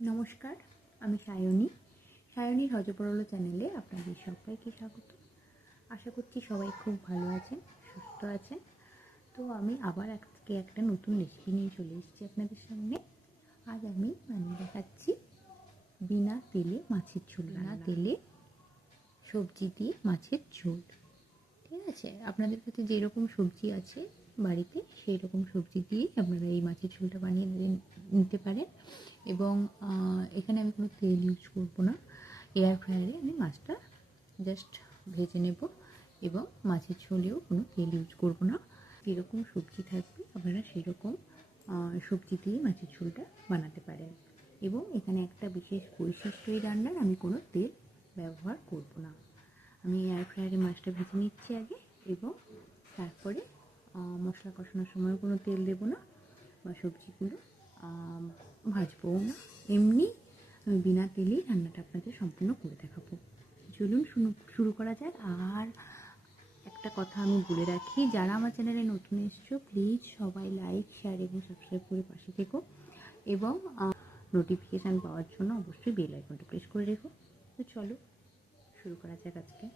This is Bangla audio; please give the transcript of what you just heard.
নমস্কার, আমি সায়নীর হজপরল চ্যানেলে আপনাদের সবাইকে স্বাগত। আশা করছি সবাই খুব ভালো আছেন, সুস্থ আছেন। তো আমি আবার আজকে একটা নতুন রেসিপি নিয়ে চলে এসেছি আপনাদের সামনে। আজ আমি দেখাচ্ছি বিনা তেলে মাছের ঝোল। বিনা তেলে সবজি দিয়ে মাছের ঝোল। ঠিক আছে, আপনাদের কাছে যেরকম সবজি আছে বাড়িতে সেই রকম সবজি দিয়ে আপনারা এই মাছের ঝোলটা বানিয়ে নিতে পারেন। এবং এখানে আমি কোনো তেল ইউজ করবো না, এয়ার ফ্রায়ারে আমি মাছটা জাস্ট ভেজে নেব এবং মাছের ঝোলেও কোনো তেল ইউজ করবো না। যেরকম সবজি থাকবে আপনারা সেই রকম সবজি দিয়ে মাছের ঝোলটা বানাতে পারেন। এবং এখানে একটা বিশেষ বৈশিষ্ট্য এই রান্নার, আমি কোনো তেল ব্যবহার করব না। আমি এয়ার ফ্রায়ারে মাছটা ভেজে নিচ্ছি আগে এবং তারপরে মশলা কষানোর সময়ও কোনো তেল দেবো না বা সবজিগুলো ভাজবও না। এমনি আমি বিনা তেলেই রান্নাটা আপনাদের সম্পূর্ণ করে দেখাবো। চলুন শুরু করা যাক। আর একটা কথা আমি বলে রাখি, যারা আমার চ্যানেলে নতুন এসছো প্লিজ সবাই লাইক, শেয়ার এবং সাবস্ক্রাইব করে পাশে থেকো এবং নোটিফিকেশান পাওয়ার জন্য অবশ্যই বেল আইকনটা প্রেস করে রেখো। তো চলো শুরু করা যাক আজকে।